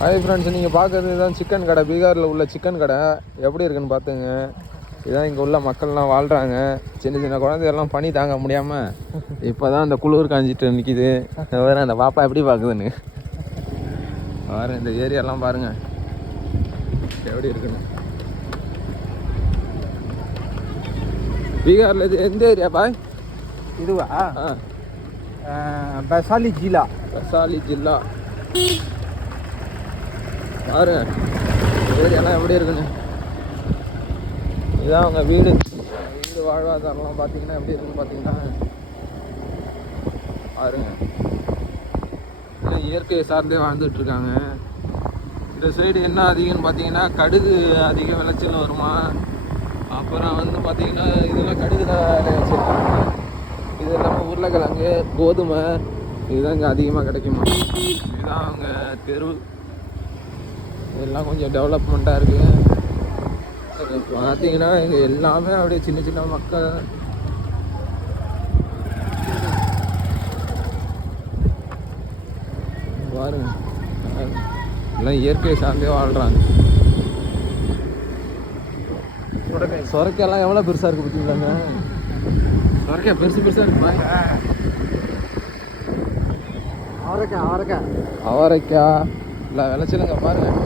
Hi friends, நீங்கள் பார்க்குறது தான் சிக்கன் கடை. பீகாரில் உள்ள சிக்கன் கடை எப்படி இருக்குன்னு பார்த்துங்க. இதுதான் இங்கே உள்ள மக்கள்லாம் வாழ்கிறாங்க. சின்ன சின்ன குழந்தையெல்லாம் பனி தாங்க முடியாமல் இப்போ தான் அந்த குளிர் காஞ்சிட்டு நிற்கிது. வேறு அந்த பாப்பா எப்படி பார்க்குதுன்னு பாருங்க. இந்த ஏரியாலாம் பாருங்கள் எப்படி இருக்குன்னு. பீகாரில் இது எந்த ஏரியா பாய்? இதுவா? வைசாலி ஜில்லா. வைசாலி ஜில்லா பாருங்க. ஏரியாலாம் எப்படி இருக்குன்னு. இதுதான் அவங்க வீடு வாழ்வாதாரம்லாம் பார்த்தீங்கன்னா எப்படி இருக்குன்னு பார்த்தீங்கன்னா பாருங்க. இயற்கையை சார்ந்தே வாழ்ந்துட்டு இருக்காங்க. இந்த சைடு என்ன அதிகம்னு பார்த்தீங்கன்னா கடுகு அதிக விளைச்சல் வருமா. அப்புறம் வந்து பார்த்தீங்கன்னா இதெல்லாம் கடுகு தான் வச்சுருக்காங்க. இது இல்லாமல் உருளைக்கிழங்கு, கோதுமை இதுதான் இங்கே அதிகமாக கிடைக்குமா. இதுதான் அவங்க தெரு. இதெல்லாம் கொஞ்சம் டெவலப்மெண்ட்டாக இருக்குது. பார்த்தீங்கன்னா இங்கே எல்லாமே அப்படியே சின்ன சின்ன மக்கள் பாருங்க. எல்லாம் இயற்கை சார்ந்தே வாழ்கிறாங்க. சொரக்காயெல்லாம் எவ்வளோ பெருசாக இருக்குது பார்த்தீங்களாங்க. சொரக்காய் பெருசு பெருசாக இருக்குமா. அவரைக்காய் இல்லை விளைச்சலுங்க பாருங்கள்.